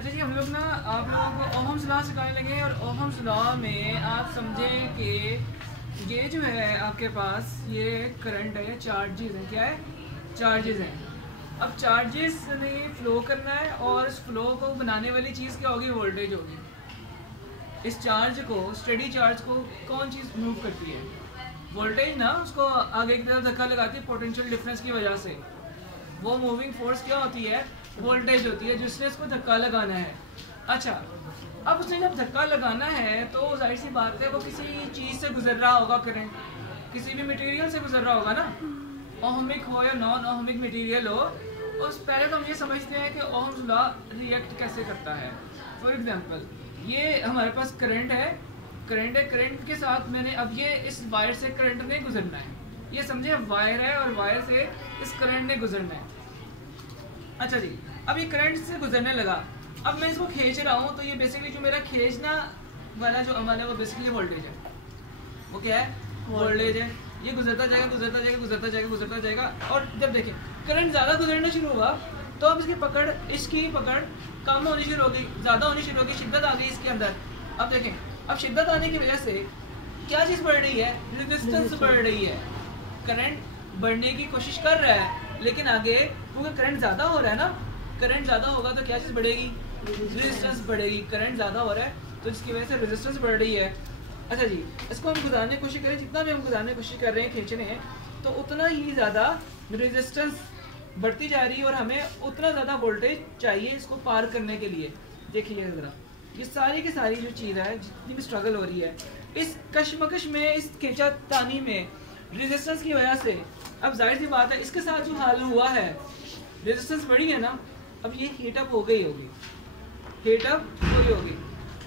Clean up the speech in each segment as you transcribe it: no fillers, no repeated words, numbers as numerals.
अच्छा जी, हम लोग ना आप लोगों को ओहम्स लॉ सिखाने लगे और ओहम्स लॉ में आप समझें कि ये जो है आपके पास ये करंट है, चार्जेस हैं। क्या है? चार्जेस हैं। अब चार्जेस ने फ्लो करना है और इस फ्लो को बनाने वाली चीज़ क्या होगी? वोल्टेज होगी। इस चार्ज को, स्टेडी चार्ज को कौन चीज़ मूव करती है? वोल्टेज ना उसको आगे की तरफ धक्का लगाती है पोटेंशियल डिफरेंस की वजह से। वो मूविंग फोर्स क्या होती है? वोल्टेज होती है, जिसने इसको धक्का लगाना है। अच्छा, अब उसने जब धक्का लगाना है तो जाहिर सी बात है वो किसी चीज़ से गुजर रहा होगा, करंट किसी भी मटेरियल से गुजर रहा होगा ना, ओहमिक हो या नॉन ओहमिक मटेरियल हो। उस पहले तो हम ये समझते हैं कि ओहम्स लॉ रिएक्ट कैसे करता है। फॉर एग्जांपल, ये हमारे पास करंट है, करंट के साथ मैंने अब ये इस वायर से करंट ने गुजरना है। ये समझे, वायर है और वायर से इस करंट ने गुजरना है। अच्छा जी, अब ये करंट से गुजरने लगा, अब मैं इसको खींच रहा हूँ तो ये बेसिकली जो मेरा खींचना वाला जो अमल है वो बेसिकली वोल्टेज है। वो क्या है? वोल्टेज है। ये गुजरता जाएगा, गुजरता जाएगा, गुजरता जाएगा, गुजरता जाएगा, और जब देखें करंट ज़्यादा गुजरना शुरू हुआ तो अब इसकी पकड़ कम होनी शुरू होगी, ज़्यादा होनी शुरू होगी, शिद्दत आ गई इसके अंदर। अब देखें, अब शिद्दत आने की वजह से क्या चीज़ बढ़ रही है? रेजिस्टेंस बढ़ रही है। करंट बढ़ने की कोशिश कर रहा है, लेकिन आगे क्योंकि करंट ज़्यादा हो रहा है ना, करंट ज़्यादा होगा तो क्या चीज़ बढ़ेगी? रेजिस्टेंस बढ़ेगी। करंट ज़्यादा हो रहा है तो जिसकी वजह से रेजिस्टेंस बढ़ रही है। अच्छा जी, इसको हम गुजारने की कोशिश करें, जितना भी हम गुजारने की कोशिश कर रहे हैं, खींचने हैं, तो उतना ही ज़्यादा रेजिस्टेंस बढ़ती जा रही है और हमें उतना ज़्यादा वोल्टेज चाहिए इसको पार करने के लिए। देखिए ज़रा, ये सारी की सारी जो चीज़ है, जितनी भी स्ट्रगल हो रही है, इस कशमकश में, इस खींचातानी में, रेजिस्टेंस की वजह से, अब जाहिर सी बात है इसके साथ जो हाल हुआ है, रेजिस्टेंस बढ़ी है ना, अब ये हीटअप हो गई होगी, हीटअप हुई होगी।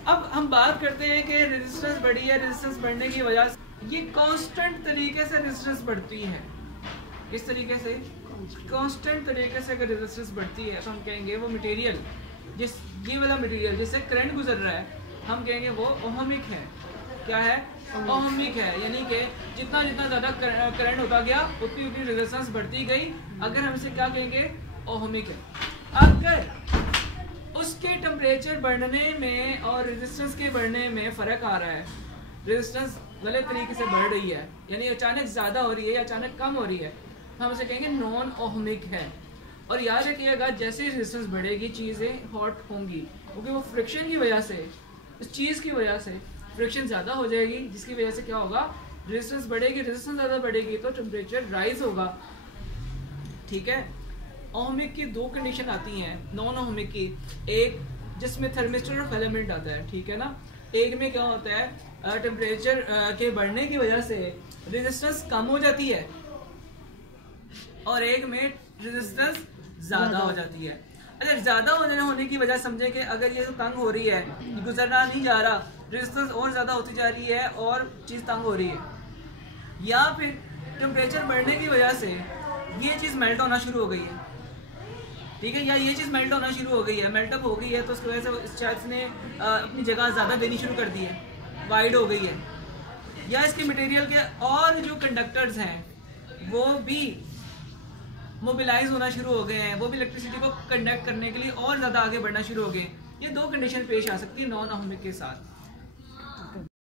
अब हम बात करते हैं कि रेजिस्टेंस बढ़ी है, रेजिस्टेंस बढ़ने की वजह से ये कांस्टेंट तरीके से रेजिस्टेंस बढ़ती है। किस तरीके से? कांस्टेंट तरीके से अगर रेजिस्टेंस बढ़ती है तो हम कहेंगे वो मटेरियल, ये वाला मटेरियल जिससे करंट गुजर रहा है, हम कहेंगे वो ओहमिक है। क्या है? ओहमिक है, यानी कि जितना जितना ज़्यादा करंट होता गया उतनी उतनी रेजिस्टेंस बढ़ती गई। अगर हम इसे क्या कहेंगे? ओहमिक है। अगर उसके टेम्परेचर बढ़ने में और रेजिस्टेंस के बढ़ने में फ़र्क आ रहा है, रेजिस्टेंस गलत तरीके से बढ़ रही है, यानी अचानक ज़्यादा हो रही है या अचानक कम हो रही है, हम उसे कहेंगे नॉन ओहमिक है। और याद रखिएगा, जैसे रेजिस्टेंस बढ़ेगी चीज़ें हॉट होंगी, क्योंकि वो फ्रिक्शन की वजह से, इस चीज़ की वजह से फ्रिक्शन ज़्यादा हो जाएगी, जिसकी वजह से क्या होगा? रेजिस्टेंस बढ़ेगी, रेजिस्टेंस ज़्यादा बढ़ेगी तो टेम्परेचर राइज होगा। ठीक है। ओहमिक की दो कंडीशन आती हैं, नॉन ओहमिक की, एक जिसमें थर्मिस्टर और फिलामेंट आता है, ठीक है ना। एक में क्या होता है, टेम्परेचर के बढ़ने की वजह से रेजिस्टेंस कम हो जाती है और एक में रेजिस्टेंस ज़्यादा हो जाती है। अगर ज़्यादा होने की वजह समझे कि अगर ये तंग हो रही है, गुजरना नहीं जा रहा, रेजिस्टेंस और ज़्यादा होती जा रही है और चीज़ तंग हो रही है, या फिर टेम्परेचर बढ़ने की वजह से ये चीज़ मेल्ट होना शुरू हो गई है, ठीक है, या ये चीज़ मेल्ट होना शुरू हो गई है, मेल्टअप हो गई है, तो उसकी वजह से इस चार्ज ने अपनी जगह ज़्यादा देनी शुरू कर दी है, वाइड हो गई है, या इसके मटेरियल के और जो कंडक्टर्स हैं वो भी मोबिलाइज होना शुरू हो गए हैं, वो भी इलेक्ट्रिसिटी को कंडक्ट करने के लिए और ज़्यादा आगे बढ़ना शुरू हो गए। ये दो कंडीशन पेश आ सकती है नॉन ओहमिक के साथ।